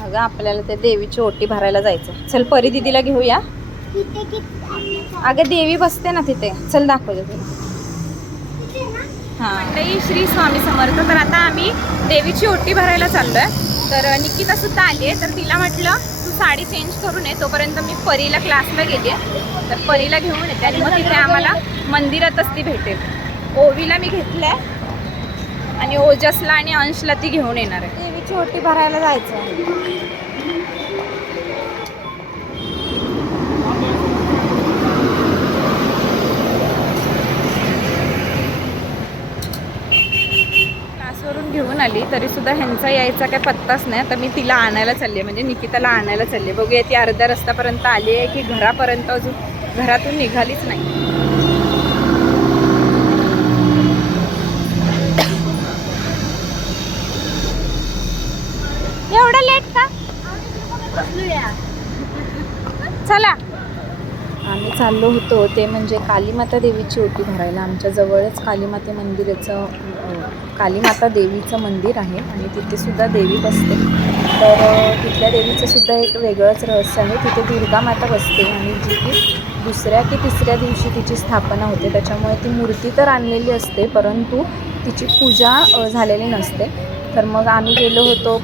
अगं आपल्याला ते देवीची ओटी भरायला जायचं चल परी दिदीला घेऊया. अगं देवी बसते ना तिथे. चल दाखवते तुला. हां. श्री स्वामी समर्थ. तर आता आम्ही देवीची ओटी भरायला चाललोय. तर निकिता सुद्धा आली आहे. तर तिला म्हटलं तू साडी चेंज करून ये. तोपर्यंत मी परीला क्लासला गेली तर परीला घेऊन येते आणि मग तिथे आम्हाला मंदिरातच ती भेटेल. ओवीला मी घेतलंय. आणि ओजसला आणि अंशला ती घेऊन येणार आहे. देवीची ओटी भरायला जायचं क्लासवरून घेऊन आली तरी सुद्धा ह्यांचा यायचा काय पत्ताच नाही. तर मी तिला आणायला चालली म्हणजे निकिताला आणायला चालली बघूया ती अर्ध्या रस्त्यापर्यंत आली आहे की घरापर्यंत अजून? घरातून निघालीच नाही एवढं लेट का चला आम्ही चाललो होतो ते म्हणजे कालीमाता देवीची ओटी भरायला. आमच्या जवळच मंदिराचं कालीमाता देवीचं मंदिर आहे आणि तिथेसुद्धा देवी बसते. तर तिथल्या देवीचं सुद्धा एक वेगळंच रहस्य आहे. तिथे दुर्गा माता बसते आणि जी की दुसऱ्या की तिसऱ्या दिवशी तिची स्थापना होते. त्याच्यामुळे ती मूर्ती तर आणलेली असते परंतु तिची पूजा झालेली नसते. तर मग आम्ही गेलो होतो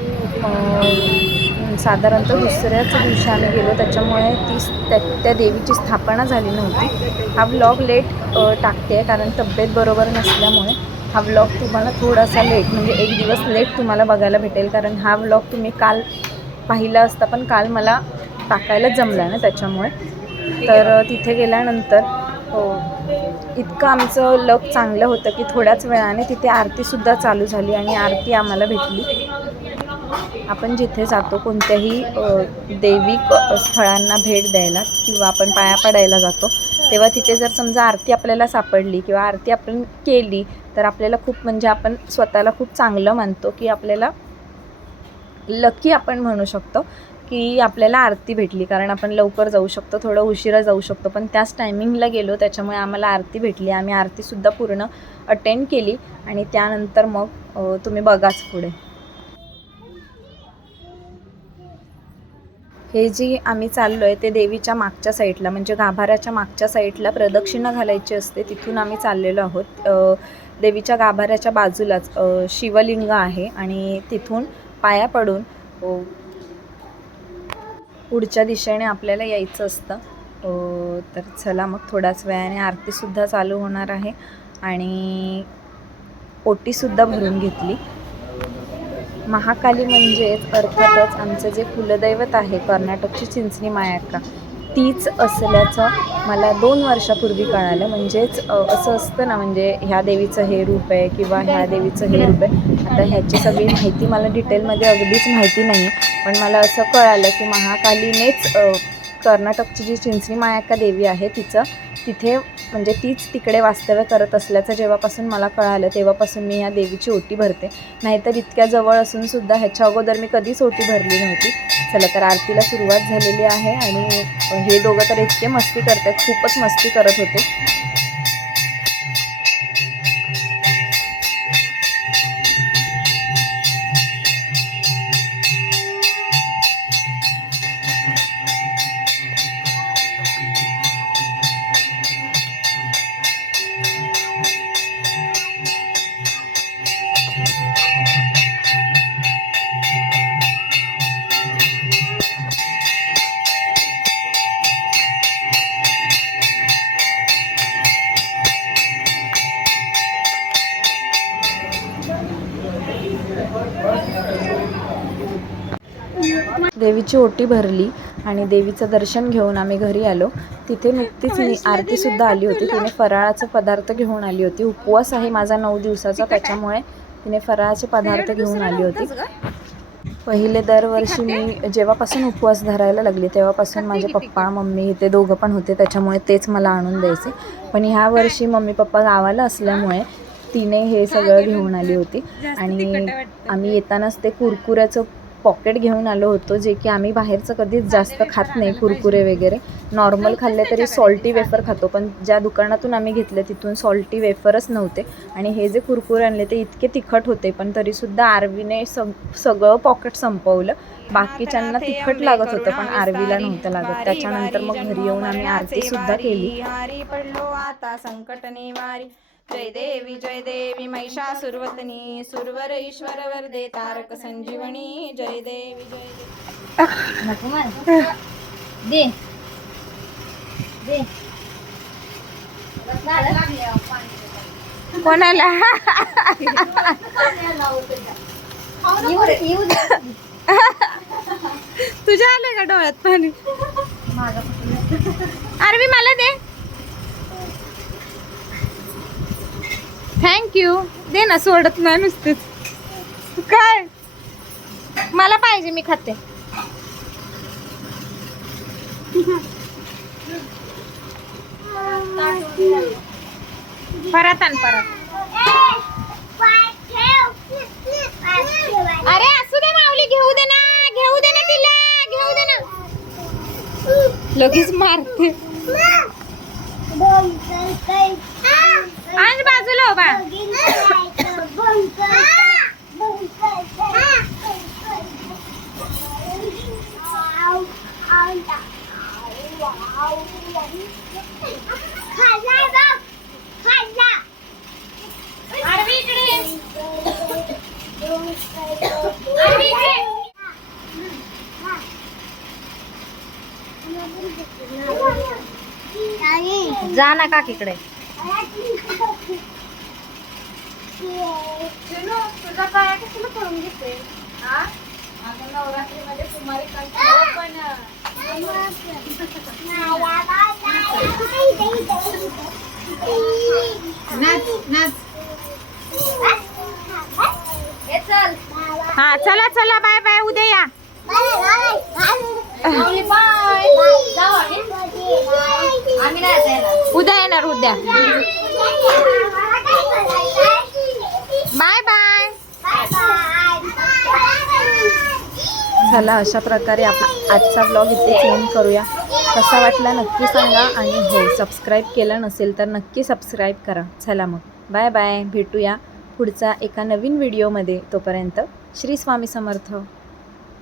साधारणतः दुसऱ्याच दिवशी आम्ही गेलो. त्याच्यामुळे ती त्या त्या देवीची स्थापना झाली नव्हती. हा व्लॉग लेट टाकते आहे कारण तब्येत बरोबर नसल्यामुळे. हा व्लॉग तुम्हाला थोडासा लेट म्हणजे एक दिवस लेट तुम्हाला बघायला भेटेल. कारण हा व्लॉग तुम्ही काल पाहिला असता पण काल मला टाकायला जमला ना त्याच्यामुळे. तर तिथे गेल्यानंतर इतकं आमचं लक चांगलं होतं की थोड्याच वेळाने तिथे आरतीसुद्धा चालू झाली आणि आरती आम्हाला भेटली. आपण जिथे जातो कोणत्याही दैविक स्थळांना भेट द्यायला किंवा आपण पाया पडायला जातो तेव्हा तिथे जर समजा आरती आपल्याला सापडली किंवा आरती आपण केली तर आपल्याला खूप म्हणजे आपण स्वतःला खूप चांगलं मानतो की आपल्याला लकी आपण म्हणू शकतो की आपल्याला आरती भेटली. कारण आपण लवकर जाऊ शकतो थोडं उशिरा जाऊ शकतो. पण त्याच टायमिंगला गेलो त्याच्यामुळे आम्हाला आरती भेटली. आम्ही आरतीसुद्धा पूर्ण अटेंड केली आणि त्यानंतर मग तुम्ही बघाच पुढे. हे जी आम्ही चाललो आहे ते देवीच्या मागच्या साईडला म्हणजे गाभाऱ्याच्या मागच्या साईडला प्रदक्षिणा घालायची असते तिथून आम्ही चाललेलो आहोत. देवीच्या गाभाऱ्याच्या बाजूलाच शिवलिंग आहे आणि तिथून पाया पडून पुढच्या दिशेने आपल्याला यायचं असतं. तर चला मग थोड्याच वेळाने आरतीसुद्धा चालू होणार आहे आणि ओटीसुद्धा भरून घेतली. महाकाली म्हणजेच अर्थातच आमचं जे कुलदैवत आहे कर्नाटकची चिंचणी मायाक्का तीच असल्याचं मला दोन वर्षापूर्वी कळालं. म्हणजेच असं असतं ना म्हणजे ह्या देवीचं हे रूप आहे किंवा ह्या देवीचं हे रूप आहे. आता ह्याची सगळी माहिती मला डिटेलमध्ये अगदीच माहिती नाही पण मला असं कळालं की महाकालीनेच कर्नाटकची जी चिंचणी मायाक्का देवी आहे तिचं तिथे म्हणजे तीच तिकडे वास्तव्य करत असल्याचं जेव्हापासून मला कळालं तेव्हापासून मी या देवीची ओटी भरते. नाहीतर इतक्या जवळ असून सुद्धा ह्याच्या अगोदर मी कधीच ओटी भरली नव्हती. चला तर आरतीला सुरुवात झालेली आहे आणि हे दोघं तर इतके मस्ती करतात खूपच मस्ती करत होते. देवीची ओटी भरली आणि देवीचं दर्शन घेऊन आम्ही घरी आलो. तिथे नुकतीच मी आरतीसुद्धा आली होती. तिने फराळाचा पदार्थ घेऊन आली होती. उपवास आहे माझा नऊ दिवसाचा त्याच्यामुळे तिने फराळाचे पदार्थ घेऊन आली होती. पहिले दरवर्षी मी जेव्हापासून उपवास धरायला लागले तेव्हापासून माझे पप्पा मम्मी ते दोघं पण होते त्याच्यामुळे तेच मला आणून द्यायचे. पण ह्या वर्षी मम्मी पप्पा गावाला असल्यामुळे तिने हे सगळं घेऊन आली होती. आणि आम्ही येतानाच ते कुरकुऱ्याचं पॉकेट घेऊन आलो होतो जे की आम्ही बाहेरचं कधीच जास्त खात नाही कुरकुरे वगैरे. नॉर्मल खाल्ले तरी सॉल्टी वेफर खातो पण ज्या दुकानातून आम्ही घेतले तिथून सॉल्टी वेफरच नव्हते. आणि हे जे कुरकुरे आणले ते इतके तिखट होते पण तरीसुद्धा आरवीने सग सगळं पॉकेट संपवलं. बाकीच्यांना तिखट लागत होतं पण आरवीला नव्हतं लागत. त्याच्यानंतर मग घरी येऊन आम्ही आरती सुद्धा केली. संकट जय देवी जय देवी महिषासुरवतनी सुरवर ईश्वर वरदे तारक संजीवनी जय देवी जय देवी. दे. दे. कोणाला? तुझ्या आले का डोळ्यात पाणी? आरवी मला दे. थँक्यू दे ना सोडत नाही नुसतेच. काय? मला पाहिजे मी खाते. परत आण परत. अरे असू दे माऊली घेऊ दे ना घेऊ दे ना तिला घेऊ दे ना. लगेच मारते. आज बाजूला उभा. जा ना काकीकडे. तुझा पाया कशाला पळून घेते हा? अगं नवरात्रीमध्ये कुमारी पण हा चला चला बाय बाय उद्या या. द्या. बाय बाय चला अशा प्रकारे आपण आजचा ब्लॉग इथे एंड करूया. कसा वाटला नक्की सांगा आणि हो सबस्क्राईब केलं नसेल तर नक्की सबस्क्राईब करा. चला मग. बाय बाय भेटूया पुढचा एका नवीन व्हिडिओमध्ये तोपर्यंत श्री स्वामी समर्थ.